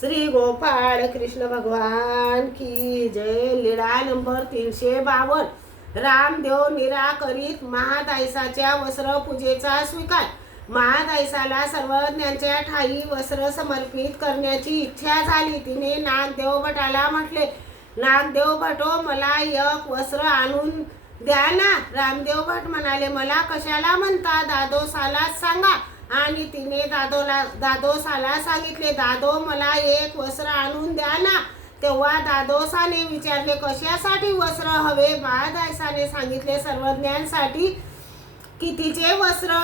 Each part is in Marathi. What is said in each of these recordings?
श्री गोपाळ कृष्ण भगवान की जय लीळा नंबर तीनशे बावन्न रामदेव निराकरित महादायसाच्या वस्त्र पूजेचा स्वीकार. महादायसाला सर्वज्ञांच्या ठाई वस्त्र समर्पित करण्याची इच्छा झाली. तिने नागदेव भटाला म्हटले नागदेव भटो मला एक वस्त्र आणून द्या ना. रामदेव भट म्हणाले मला कशाला म्हणता? दादोसालाच सांगा. आणि तिने दादोला दादोसाला सांगितले दादो मला एक वस्त्र आणून द्या ना. तेव्हा दादोसाने विचारले कशासाठी वस्त्र हवे? महादायसाने सांगितले सर्वज्ञांसाठी. कितीचे वस्त्र?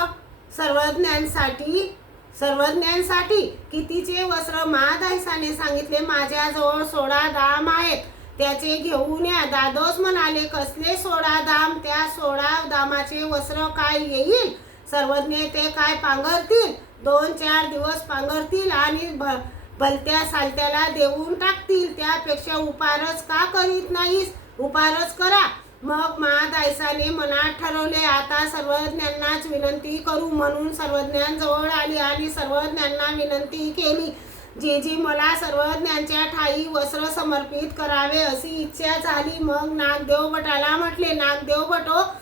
सर्वज्ञांसाठी सर्वज्ञांसाठी कितीचे वस्त्र? महादायसाने सांगितले माझ्याजवळ सोळा दाम आहेत त्याचे घेऊन या. दादोस म्हणाले कसले सोळा दाम? त्या सोळा दामाचे वस्त्र काय येईल? सर्वज्ञ ते काय पांघरतील? दोन चार दिवस पांघरतील आणि भ- भलत्या सालत्याला देऊन टाकतील. त्यापेक्षा उपारच का करीत नाहीस? उपारच करा. मग महादायसाने मनात ठरवले आता सर्वज्ञांनाच विनंती करू म्हणून सर्वज्ञांजवळ आली आणि सर्वज्ञांना विनंती केली. जे जी मला सर्वज्ञांच्या ठाई वस्त्र समर्पित करावे अशी इच्छा झाली मग नागदेव भटाला म्हटले नागदेव भटो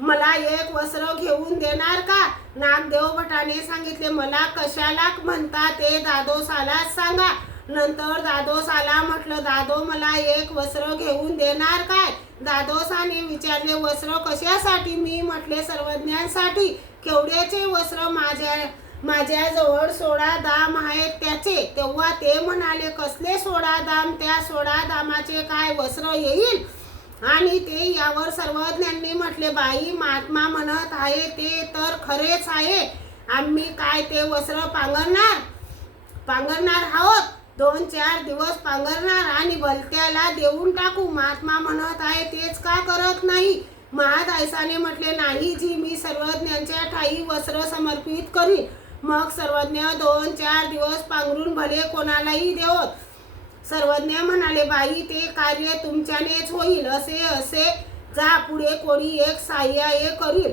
मला एक वस्त्र घेऊन देणार का? नागदेव भटाने सांगितले मला कशाला म्हणता ते दादोसालाच सांगा. नंतर दादोसाला म्हटलं दादो मला एक वस्त्र घेऊन देणार काय? दादोसाने विचारले वस्त्र कशासाठी? मी म्हटले सर्वज्ञांसाठी. केवढ्याचे वस्त्र माझ्या माझ्याजवळ सोळा दाम आहेत त्याचे. तेव्हा ते म्हणाले कसले सोळा दाम? त्या सोळा दामाचे काय वस्त्र येईल? आणि ते यावर सर्वज्ञांनी म्हटले बाई महात्मा म्हणत आहे ते तर खरेच आहे. आम्ही काय ते वस्त्र पांघरणार? पांघरणार आहोत. दोन चार दिवस पांघरणार आणि भलत्याला देऊन टाकू. महात्मा म्हणत आहे तेच का करत नाही? महादायसाने म्हटले नाही जी मी सर्वज्ञांच्या ठाई वस्त्र समर्पित करीन. मग सर्वज्ञ दोन चार दिवस पांघरून भले कोणालाही देवत सर्वज्ञ म्हणाले बाई ते कार्य तुमच्यानेच होईल. असे असे जा पुढे कोणी एक साह्य करील.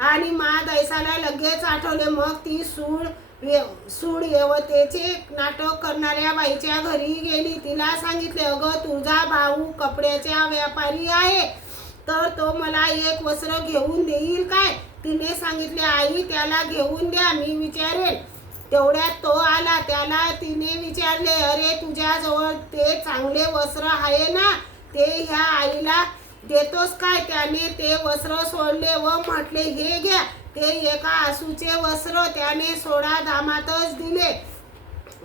आणि महादैसाला लगेच आठवले मग ती सूळ ये- सूळ येवतेचे नाटक करणाऱ्या बाईच्या घरी गेली. तिला सांगितले अगं तुझा भाऊ कपड्याच्या व्यापारी आहे तर तो मला एक वस्त्र घेऊन देईल काय? तिने सांगितले आई त्याला घेऊन द्या मी विचारेन तेवढ्यात तो आला त्याला तिने विचारले अरे तुझ्याजवळ ते चांगले वस्त्र आहे ना? ते ह्या आईला देतोस काय? त्याने ते वस्त्र सोडले व म्हटले हे घ्या ते एका आसूचे वस्त्र. त्याने सोळा धामातच दिले.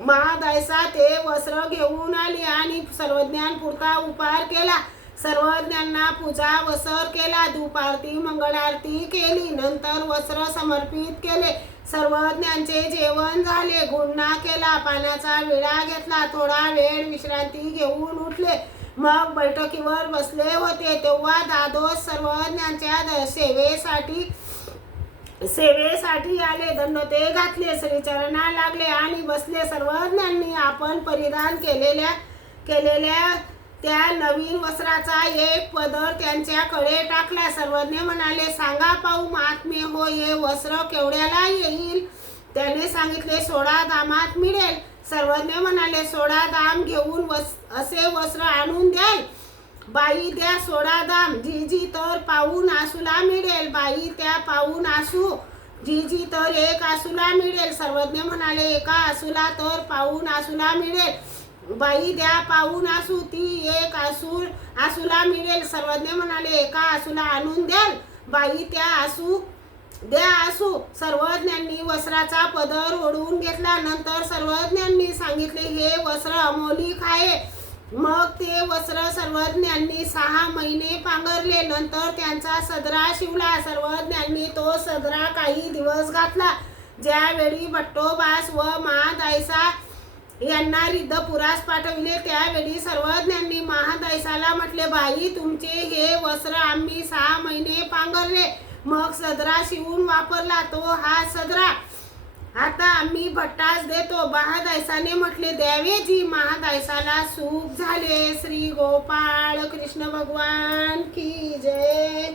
महादायसा ते वस्त्र घेऊन आली आणि सर्वज्ञानपुरता उपहार केला. सर्वज्ञांना पूजा वसर केला धूप आरती मंगळ आरती केली नंतर वस्त्र समर्पित केले. सर्वज्ञांचे जेवण झाले. गुन्हा केला. पाण्याचा विडा घेतला. थोडा वेळ विश्रांती घेऊन उठले. मग बैठकीवर बसले होते. तेव्हा दादोस सर्वज्ञांच्या द- सेवेसाठी सेवेसाठी आले. दंडते घातले. श्रीचरणा लागले आणि बसले. सर्वज्ञांनी आपण परिधान केलेल्या केलेल्या त्या नवीन वस्त्राचा एक पदर त्यांच्याकडे टाकला. सर्वज्ञ म्हणाले सांगा पाहू महात्मे हो हे वस्त्र केवढ्याला येईल? त्याने सांगितले सोळा दामात मिळेल. सर्वज्ञ म्हणाले सोळा दाम घेऊन वस असे वस्त्र आणून द्याल? बाई द्या सोळा दाम. जीजी तर पाहून आसूला मिळेल. बाई त्या पाहून आसू. जी जी तर एक आसूला मिळेल. सर्वज्ञ म्हणाले एका आसूला तर पाहून आसूला मिळेल. बाई द्या पाहून आसू ती एक आसूर आसूला मिळेल. सर्वज्ञ म्हणाले एका आसूला आणून द्याल. बाई त्या आसू द्या आसू. सर्वज्ञांनी वस्त्राचा पदर ओढवून घेतला. नंतर सर्वज्ञांनी सांगितले हे वस्त्र अमोलिक आहे मग ते वस्त्र सर्वज्ञांनी सहा महिने पांघरले. नंतर त्यांचा सदरा शिवला. सर्वज्ञांनी तो सदरा काही दिवस घातला. ज्यावेळी भट्टोबास व महादायसा यांना रिद्धपुरास पाठविले. त्यावेळी सर्वज्ञांनी महादैसाला म्हटले बाई तुमचे हे वस्त्र आम्ही सहा महिने पांघरले. मग सदरा शिवून वापरला तो हा सदरा. आता आम्ही भट्टास देतो. महादायसाने म्हटले द्यावे जी महादायसाला सुख झाले. श्री गोपाळ कृष्ण भगवान की जय.